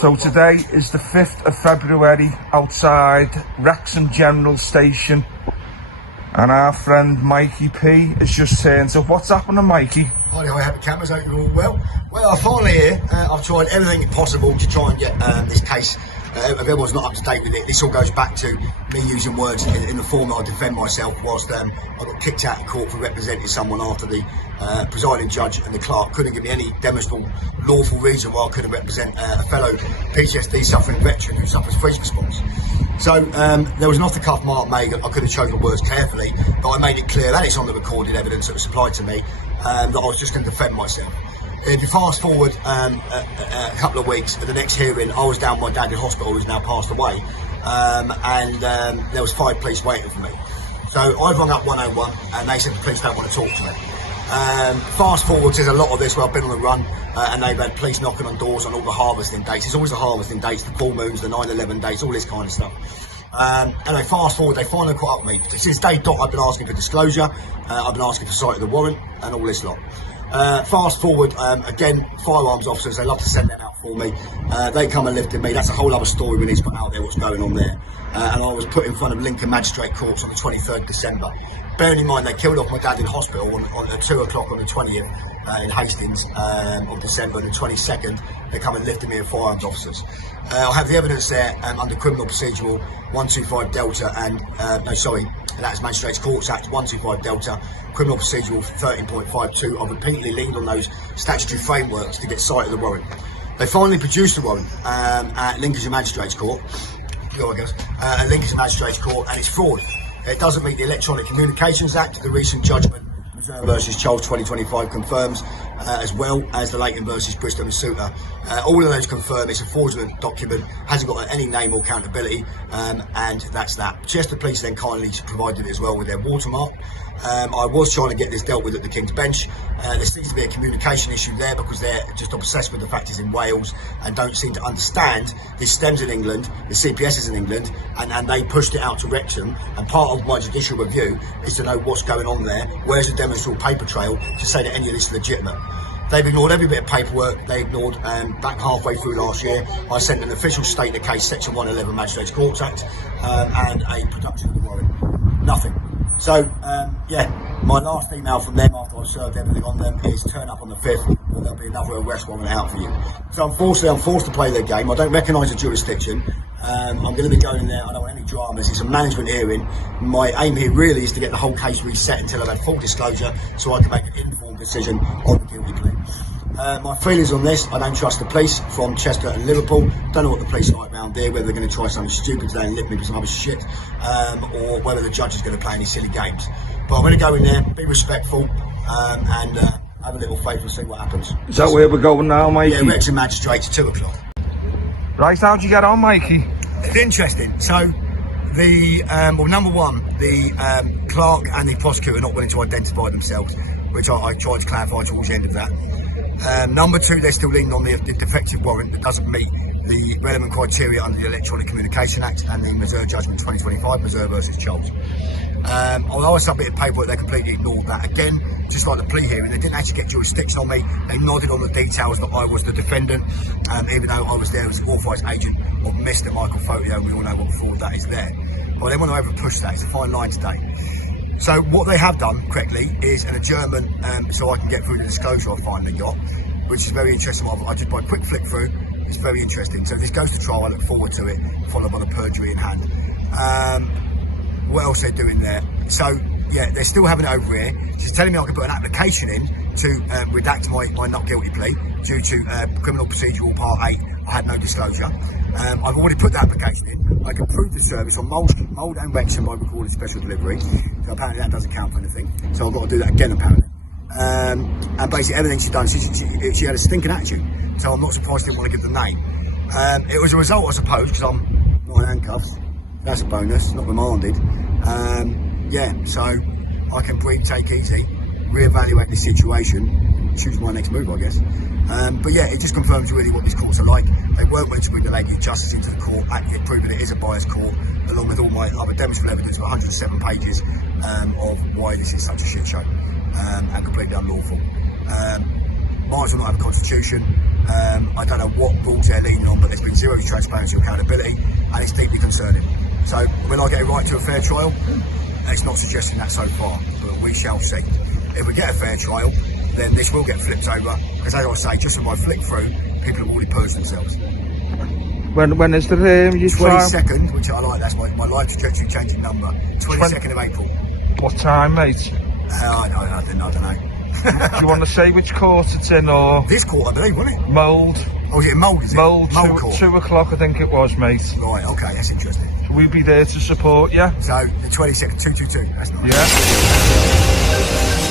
So today is the 5th of February outside Wrexham General Station, and our friend Mikey P has just turned up. What's happening, Mikey? Hi, I have the cameras, hope you're all well. Well, I'm finally here. I've tried everything possible to try and get this case. If everyone's not up to date with it, this all goes back to me using words in the form that I defend myself whilst I got kicked out of court for representing someone after the presiding judge and the clerk couldn't give me any demonstrable lawful reason why I couldn't represent a fellow PTSD suffering veteran who suffers freeze response. So there was an off-the-cuff mark made. I could have chosen words carefully, but I made it clear, and it's on the recorded evidence that was supplied to me, that I was just going to defend myself. If you fast forward a couple of weeks, at the next hearing, I was down with my dad in hospital, who's now passed away, and there was 5 police waiting for me. So I rung up 101, and they said the police don't want to talk to me. Fast forward, there's a lot of this where I've been on the run, and they've had police knocking on doors on all the harvesting dates. It's always the harvesting dates, the full moons, the 9/11 dates, all this kind of stuff. And they fast forward, they finally caught up with me. Since day dot, I've been asking for disclosure, I've been asking for sight of the warrant, and all this lot. Fast forward, again, firearms officers, they love to send them out for me. They come and lifted me. That's a whole other story we need to put out there, what's going on there. And I was put in front of Lincoln Magistrate Courts on the 23rd December. Bearing in mind, they killed off my dad in hospital at 2 o'clock on the 20th in Hastings of December, and the 22nd, they come and lifted me as firearms officers. I have the evidence there under Criminal Procedural 125 Delta and, that's Magistrates Courts Act 125 Delta, Criminal Procedural 13.52. I've repeatedly leaned on those statutory frameworks to get sight of the warrant. They finally produced the warrant at Lincolnshire Magistrates Court, at Lincolnshire Magistrates Court, and it's fraud. It doesn't meet the Electronic Communications Act. The recent judgment, Wrexham versus Charles 2025, confirms, as well as the Leighton versus Bristol and Souter. All of those confirm it's a fraudulent document, hasn't got any name or accountability, and that's that. Chester Police then kindly provided it as well with their watermark. I was trying to get this dealt with at the King's Bench. There seems to be a communication issue there because they're just obsessed with the fact it's in Wales and don't seem to understand this stems in England, the CPS is in England, and they pushed it out to Wrexham. And part of my judicial review is to know what's going on there, where's the demonstrable paper trail to say that any of this is legitimate. They've ignored every bit of paperwork. They ignored, back halfway through last year, I sent an official state of the case, section 111 Magistrates Courts Act, and a production of the warrant. Nothing. So, my last email from them after I've served everything on them is turn up on the 5th, or there'll be another arrest warrant out for you. So unfortunately, I'm forced to play their game. I don't recognise the jurisdiction. I'm going to be going in there. I don't want any dramas. It's a management hearing. My aim here really is to get the whole case reset until I've had full disclosure, so I can make an informed decision on the guilty plea. My feelings on this, I don't trust the police from Chester and Liverpool. Don't know what the police are like around here, whether they're going to try something stupid today and lift me with some other shit, or whether the judge is going to play any silly games. But I'm going to go in there, be respectful, and have a little faith and see what happens. Is that where we're going now, Mikey? Yeah, Wrexham Magistrates, 2 o'clock. Right, how'd you get on, Mikey? It's interesting. So, number one, the clerk and the prosecutor are not willing to identify themselves, which I tried to clarify towards the end of that. Number 2, they're still leaning on the defective warrant that doesn't meet the relevant criteria under the Electronic Communication Act and the Missouri Judgment 2025, Missouri versus Charles. Although I submitted paperwork, they completely ignored that. Again, just like the plea hearing, they didn't actually get jurisdiction on me. They nodded on the details that I was the defendant, even though I was there as an authorised agent of Mr. Michael Fotio, and we all know what fraud that is there. But they want to over push that. It's a fine line today. So what they have done correctly is an adjournment so I can get through the disclosure I finally got, which is very interesting. I did by a quick flick through. It's very interesting. So if this goes to trial, I look forward to it, followed by the perjury in hand. What else they're doing there? So yeah, they're still having it over here. She's telling me I can put an application in to redact my not guilty plea due to Criminal Procedural Part 8. I had no disclosure. I've already put the application in. I can prove the service on Mould and Wrexham by recorded special delivery. So apparently that doesn't count for anything. So I've got to do that again apparently. And basically everything she's done, she had a stinking attitude. So I'm not surprised she didn't want to give the name. It was a result, I suppose, because I'm not in handcuffs. That's a bonus, not remanded. So I can breathe, take easy, reevaluate the situation, choose my next move, I guess. But yeah, it just confirms really what these courts are like. They weren't willing to bring the Lady of Justice into the court, actually proving it is a biased court, along with all my other demonstrable evidence of 107 pages of why this is such a shit show completely unlawful. Might as well not have a constitution. I don't know what rules records they're leaning on, but there's been zero transparency or accountability, and it's deeply concerning. So will I get a right to a fair trial? It's not suggesting that so far, but we shall see. If we get a fair trial, then this will get flipped over, because as I say, just with my flick through, people have already purged themselves. When is the your trial? 22nd, which I like, that's my life trajectory changing number. 22nd of April. What time, mate? I don't know. Do you want to say which court it's in, or This court, I believe, wasn't it? Mould? Oh, was it Mould? Mould, Court. 2 o'clock, I think it was, mate. Right, okay, that's interesting. So we'll be there to support you. So the 22nd, 222. That's nice. Yeah.